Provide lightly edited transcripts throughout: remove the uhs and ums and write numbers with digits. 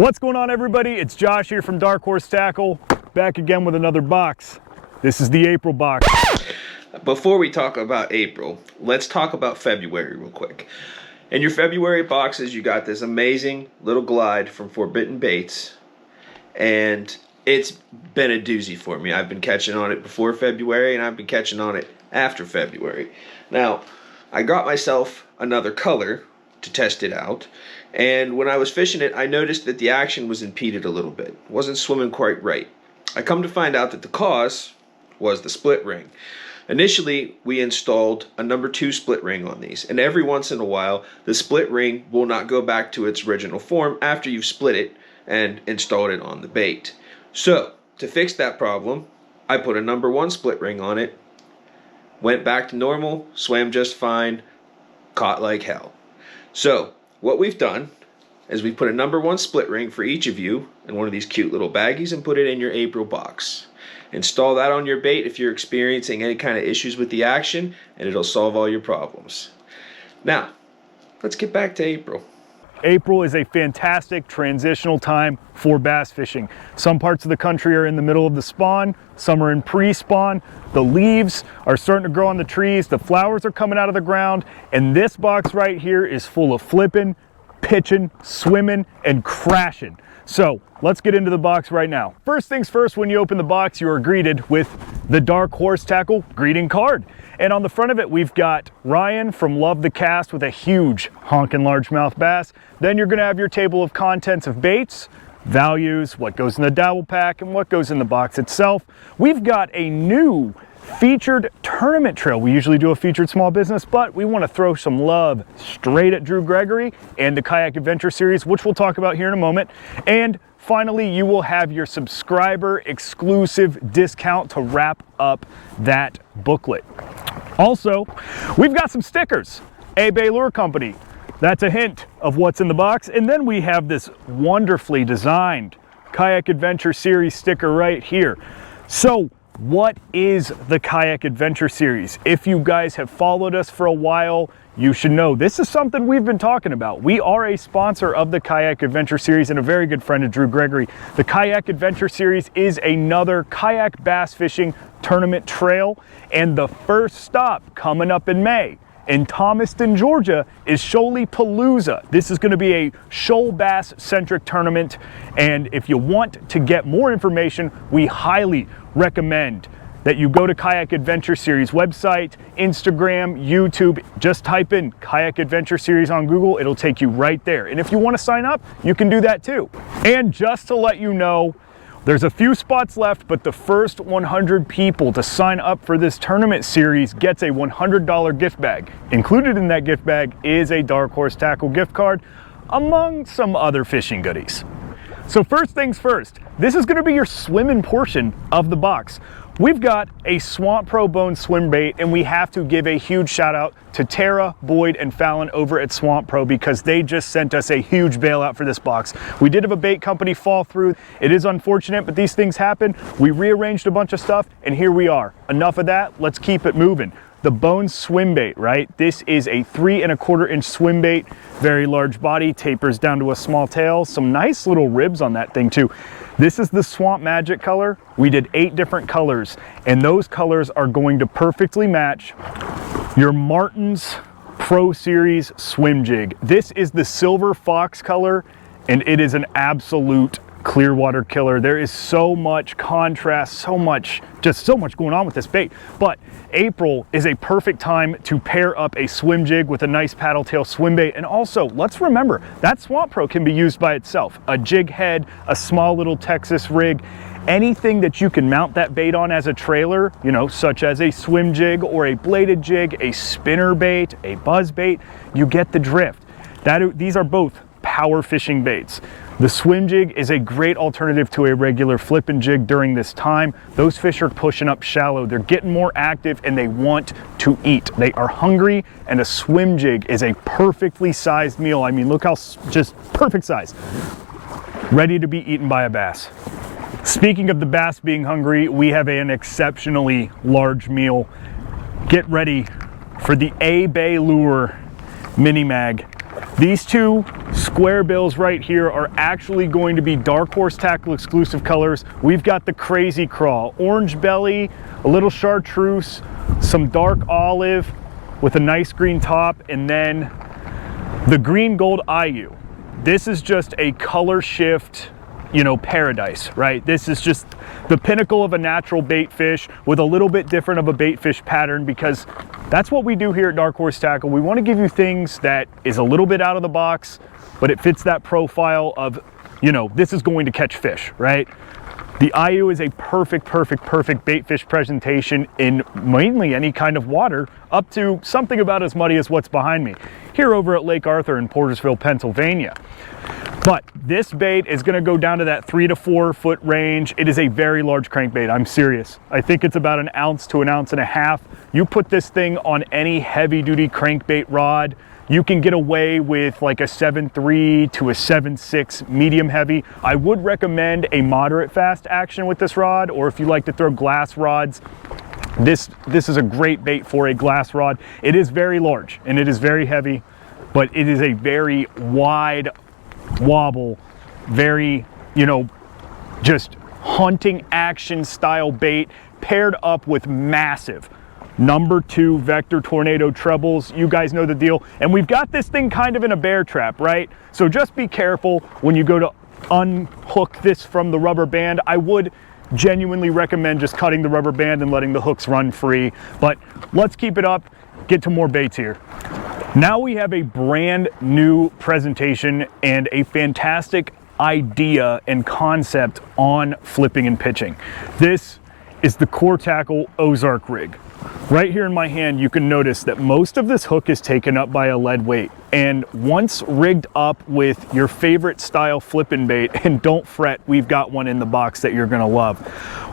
What's going on, everybody? It's Josh here from Dark Horse Tackle, back again with another box. This is the April box. Before we talk about April, let's talk about February real quick. In your February boxes, you got this amazing little glide from Forbidden Baits, and it's been a doozy for me. I've been catching on it before February, and I've been catching on it after February. Now, I got myself another color to test it out, and when I was fishing it, I noticed that the action was impeded a little bit. It wasn't swimming quite right. I come to find out that the cause was the split ring. Initially, we installed a number 2 split ring on these, and every once in a while, the split ring will not go back to its original form after you've split it and installed it on the bait. So, to fix that problem, I put a number 1 split ring on it, went back to normal, swam just fine, caught like hell. So, what we've done is we put a number 1 split ring for each of you in one of these cute little baggies and put it in your April box. Install that on your bait if you're experiencing any kind of issues with the action, and it'll solve all your problems. Now, let's get back to April. April is a fantastic transitional time for bass fishing. Some parts of the country are in the middle of the spawn, some are in pre-spawn. The leaves are starting to grow on the trees, the flowers are coming out of the ground, and this box right here is full of flipping, pitching, swimming, and crashing. So let's get into the box right now. First things first, when you open the box, you are greeted with the Dark Horse Tackle greeting card. And on the front of it, we've got Ryan from Love the Cast with a huge honkin' largemouth bass. Then you're gonna have your table of contents of baits, values, what goes in the Dabble pack, and what goes in the box itself. We've got a new featured tournament trail. We usually do a featured small business, but we want to throw some love straight at Drew Gregory and the Kayak Adventure Series, which we'll talk about here in a moment. And finally, you will have your subscriber exclusive discount to wrap up that booklet. Also, we've got some stickers. Abay Lure Company. That's a hint of what's in the box. And then we have this wonderfully designed Kayak Adventure Series sticker right here. So, what is the Kayak Adventure Series? If you guys have followed us for a while, you should know this is something we've been talking about. We are a sponsor of the Kayak Adventure Series and a very good friend of Drew Gregory. The Kayak Adventure Series is another kayak bass fishing tournament trail, and the first stop coming up in May in Thomaston, Georgia is Shoaly-Palooza. This is going to be a shoal bass centric tournament, and if you want to get more information, we highly recommend that you go to Kayak Adventure Series website, Instagram, YouTube. Just type in Kayak Adventure Series on Google, it'll take you right there. And if you want to sign up, you can do that too. And just to let you know, there's a few spots left, but the first 100 people to sign up for this tournament series gets a $100 gift bag. Included in that gift bag is a Dark Horse Tackle gift card, among some other fishing goodies. So first things first, this is gonna be your swimming portion of the box. We've got a Swampro Bone swim bait, and we have to give a huge shout out to Tara, Boyd, and Fallon over at Swampro because they just sent us a huge bailout for this box. We did have a bait company fall through. It is unfortunate, but these things happen. We rearranged a bunch of stuff, and here we are. Enough of that, let's keep it moving. The Bone swim bait, right? This is a 3 1/4 inch swim bait, very large body, tapers down to a small tail, some nice little ribs on that thing too. This is the Swamp Magic color. We did 8 different colors, and those colors are going to perfectly match your Martin's Pro Series swim jig. This is the Silver Fox color, and it is an absolute clear water killer. There is so much contrast, just so much going on with this bait. But April is a perfect time to pair up a swim jig with a nice paddle tail swim bait. And also, let's remember, that Swampro can be used by itself. A jig head, a small little Texas rig, anything that you can mount that bait on as a trailer, you know, such as a swim jig or a bladed jig, a spinner bait, a buzz bait, you get the drift. These are both power fishing baits. The swim jig is a great alternative to a regular flipping jig during this time. Those fish are pushing up shallow. They're getting more active and they want to eat. They are hungry, and a swim jig is a perfectly sized meal. I mean, look how just perfect size. Ready to be eaten by a bass. Speaking of the bass being hungry, we have an exceptionally large meal. Get ready for the Abay Lure mini mag. These two square bills right here are actually going to be Dark Horse Tackle exclusive colors. We've got the Crazy Crawl, orange belly, a little chartreuse, some dark olive with a nice green top, and then the green gold IU. This is just a color shift, you know, paradise, right? This is just the pinnacle of a natural bait fish with a little bit different of a bait fish pattern, because that's what we do here at Dark Horse Tackle. We want to give you things that is a little bit out of the box, but it fits that profile of, you know, this is going to catch fish, right? The IU is a perfect bait fish presentation in mainly any kind of water, up to something about as muddy as what's behind me here over at Lake Arthur in Portersville, Pennsylvania. But this bait is going to go down to that 3 to 4 foot range. It is a very large crankbait. I'm serious. I think it's about 1 ounce to 1.5 ounces. You put this thing on any heavy duty crankbait rod, you can get away with like a 7.3 to a 7.6 medium heavy. I would recommend a moderate fast action with this rod, or if you like to throw glass rods, this is a great bait for a glass rod. It is very large and it is very heavy, but it is a very wide wobble, very, you know, just hunting action style bait paired up with massive #2 Vector Tornado trebles. You guys know the deal. And we've got this thing kind of in a bear trap, right? So just be careful when you go to unhook this from the rubber band. I would genuinely recommend just cutting the rubber band and letting the hooks run free. But let's keep it up, get to more baits here. Now we have a brand new presentation and a fantastic idea and concept on flipping and pitching. This is the Core Tackle Ozark rig. Right here in my hand, you can notice that most of this hook is taken up by a lead weight. And once rigged up with your favorite style flipping bait, and don't fret, we've got one in the box that you're gonna love.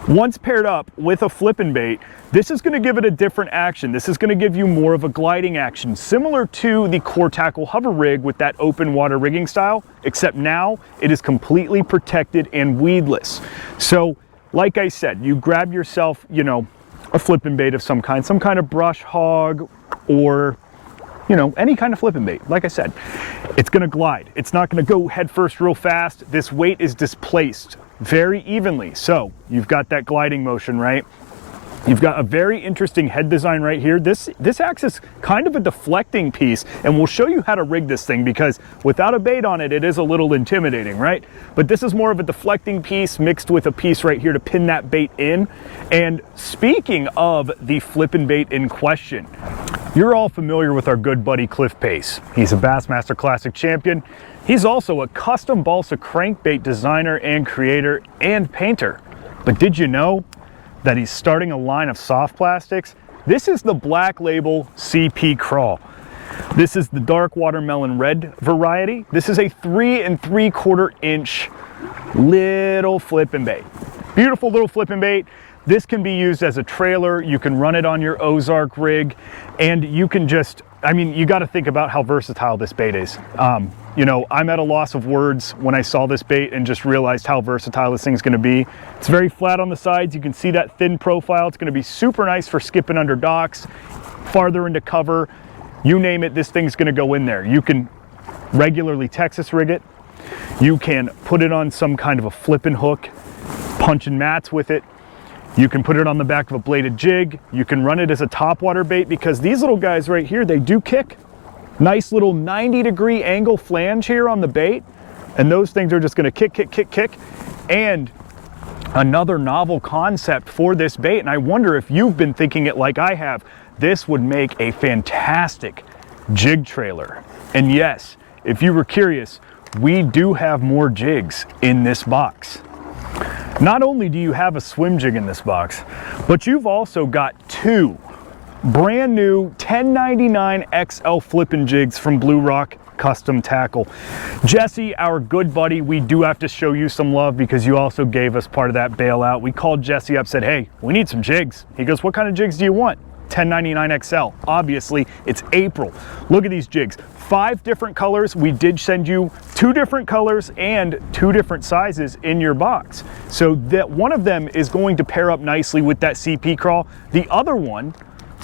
Once paired up with a flipping bait, this is gonna give it a different action. This is gonna give you more of a gliding action, similar to the Core Tackle hover rig with that open water rigging style, except now it is completely protected and weedless. So, like I said, you grab yourself, you know, a flipping bait of some kind of brush hog, or, you know, any kind of flipping bait. Like I said, it's gonna glide. It's not gonna go head first real fast. This weight is displaced very evenly. So you've got that gliding motion, right? You've got a very interesting head design right here. This acts as kind of a deflecting piece, and we'll show you how to rig this thing, because without a bait on it, it is a little intimidating, right? But this is more of a deflecting piece mixed with a piece right here to pin that bait in. And speaking of the flipping bait in question, you're all familiar with our good buddy Cliff Pace. He's a Bassmaster Classic champion. He's also a custom balsa crankbait designer and creator and painter. But did you know that he's starting a line of soft plastics? This is the Black Label CP Crawl. This is the dark watermelon red variety. This is a 3 3/4 inch little flipping bait. Beautiful little flipping bait. This can be used as a trailer. You can run it on your Ozark rig, and you can just, I mean, you got to think about how versatile this bait is. You know, I'm at a loss of words when I saw this bait and just realized how versatile this thing's gonna be. It's very flat on the sides. You can see that thin profile. It's gonna be super nice for skipping under docks, farther into cover. You name it, this thing's gonna go in there. You can regularly Texas rig it. You can put it on some kind of a flipping hook, punching mats with it. You can put it on the back of a bladed jig. You can run it as a topwater bait, because these little guys right here, they do kick. Nice little 90-degree angle flange here on the bait, and those things are just gonna kick, kick, kick, kick. And another novel concept for this bait, and I wonder if you've been thinking it like I have, this would make a fantastic jig trailer. And yes, if you were curious, we do have more jigs in this box. Not only do you have a swim jig in this box, but you've also got 2 brand new 1099 XL flipping jigs from Blue Rock Custom Tackle. Jesse, our good buddy, we do have to show you some love, because you also gave us part of that bailout. We called Jesse up, said, hey, we need some jigs. He goes, what kind of jigs do you want? 1099 XL. Obviously, it's April. Look at these jigs. 5 different colors. We did send you 2 different colors and 2 different sizes in your box. So that one of them is going to pair up nicely with that CP Crawl. The other one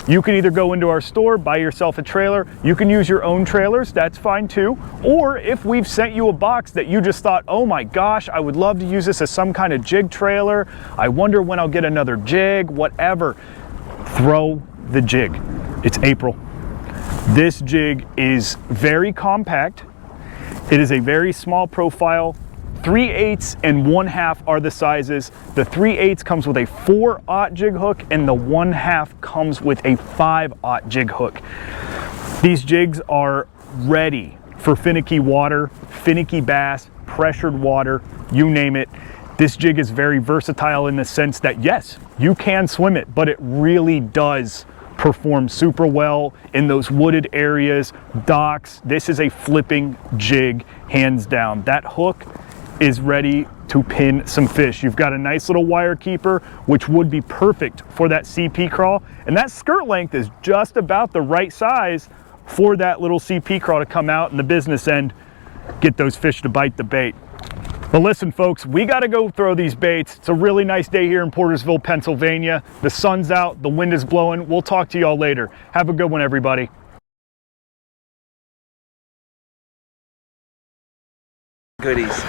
You can either go into our store, buy yourself a trailer. You can use your own trailers, that's fine too. Or if we've sent you a box that you just thought, oh my gosh, I would love to use this as some kind of jig trailer. I wonder when I'll get another jig, whatever. Throw the jig. It's April. This jig is very compact. It is a very small profile. 3/8 and 1/2 are the sizes. The 3/8 comes with a 4/0 jig hook and the 1/2 comes with a 5/0 jig hook. These jigs are ready for finicky water, finicky bass, pressured water, you name it. This jig is very versatile in the sense that yes, you can swim it, but it really does perform super well in those wooded areas, docks. This is a flipping jig, hands down. That hook is ready to pin some fish. You've got a nice little wire keeper, which would be perfect for that CP crawl. And that skirt length is just about the right size for that little CP crawl to come out in the business end, get those fish to bite the bait. But listen, folks, we got to go throw these baits. It's a really nice day here in Portersville, Pennsylvania. The sun's out, the wind is blowing. We'll talk to y'all later. Have a good one, everybody. Goodies.